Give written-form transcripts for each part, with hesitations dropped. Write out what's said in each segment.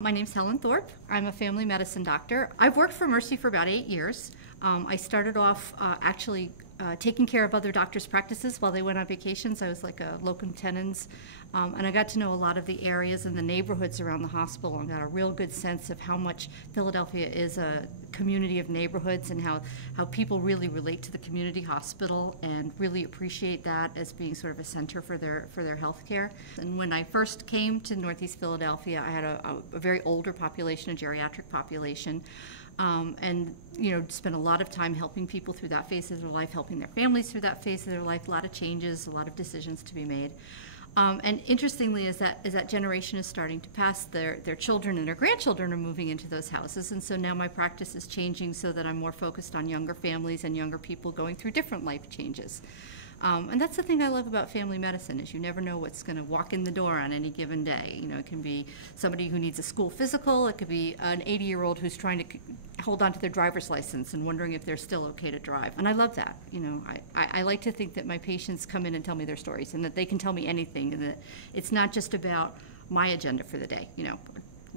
My name's Helen Thorpe. I'm a family medicine doctor. I've worked for Mercy for about 8 years. I started off taking care of other doctors' practices while they went on vacations. I was like a locum tenens, and I got to know a lot of the areas and the neighborhoods around the hospital and got a real good sense of how much Philadelphia is a community of neighborhoods and how people really relate to the community hospital and really appreciate that as being sort of a center for their health care. And when I first came to Northeast Philadelphia, I had a very older population, a geriatric population. And spent a lot of time helping people through that phase of their life, helping their families through that phase of their life. A lot of changes, a lot of decisions to be made. And interestingly, as that generation is starting to pass, their children and their grandchildren are moving into those houses, and so now my practice is changing so that I'm more focused on younger families and younger people going through different life changes. And that's the thing I love about family medicine is you never know what's going to walk in the door on any given day. It can be somebody who needs a school physical. It could be an 80-year-old who's trying to hold on to their driver's license and wondering if they're still okay to drive. And I love that. I like to think that my patients come in and tell me their stories and that they can tell me anything and that it's not just about my agenda for the day.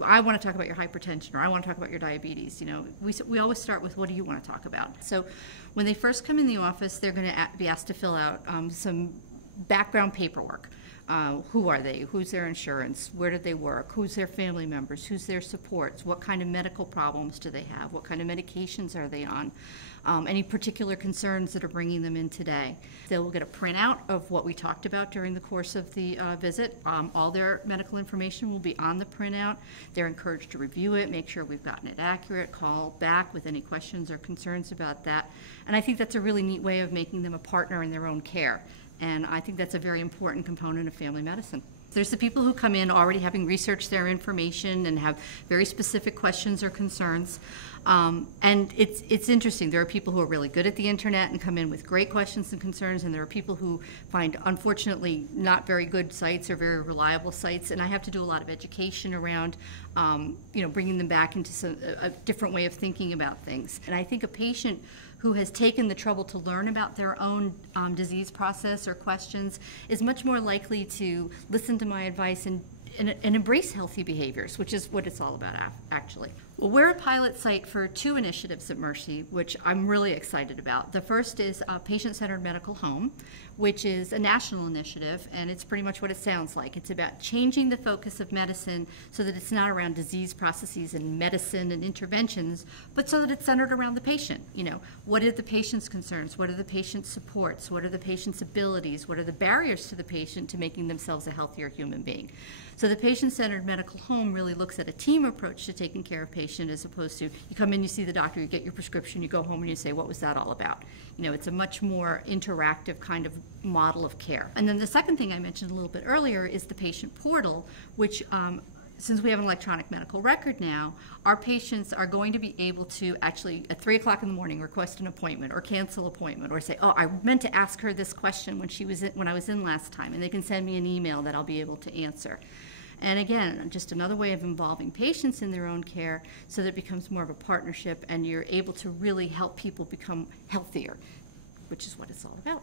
I want to talk about your hypertension, or I want to talk about your diabetes. We always start with, what do you want to talk about? So when they first come in the office, they're going to be asked to fill out some background paperwork. Who are they? Who's their insurance? Where did they work? Who's their family members? Who's their supports? What kind of medical problems do they have? What kind of medications are they on? Any particular concerns that are bringing them in today? They will get a printout of what we talked about during the course of the visit. All their medical information will be on the printout. They're encouraged to review it, make sure we've gotten it accurate, call back with any questions or concerns about that. And I think that's a really neat way of making them a partner in their own care. And I think that's a very important component of family medicine. There's the people who come in already having researched their information and have very specific questions or concerns. And it's interesting. There are people who are really good at the internet and come in with great questions and concerns, and there are people who find, unfortunately, not very good sites or very reliable sites. And I have to do a lot of education around, bringing them back into a different way of thinking about things. And I think a patient who has taken the trouble to learn about their own disease process or questions is much more likely to listen to my advice and embrace healthy behaviors, which is what it's all about, actually. Well, we're a pilot site for 2 initiatives at Mercy, which I'm really excited about. The first is Patient-Centered Medical Home, which is a national initiative, and it's pretty much what it sounds like. It's about changing the focus of medicine so that it's not around disease processes and medicine and interventions, but so that it's centered around the patient. What are the patient's concerns? What are the patient's supports? What are the patient's abilities? What are the barriers to the patient to making themselves a healthier human being? So the Patient-Centered Medical Home really looks at a team approach to taking care of patients, as opposed to you come in, you see the doctor, you get your prescription, you go home and you say, what was that all about? It's a much more interactive kind of model of care. And then the second thing I mentioned a little bit earlier is the patient portal, which since we have an electronic medical record now, our patients are going to be able to actually, at 3 o'clock in the morning, request an appointment or cancel an appointment or say, oh, I meant to ask her this question when I was in last time, and they can send me an email that I'll be able to answer. And again, just another way of involving patients in their own care so that it becomes more of a partnership and you're able to really help people become healthier, which is what it's all about.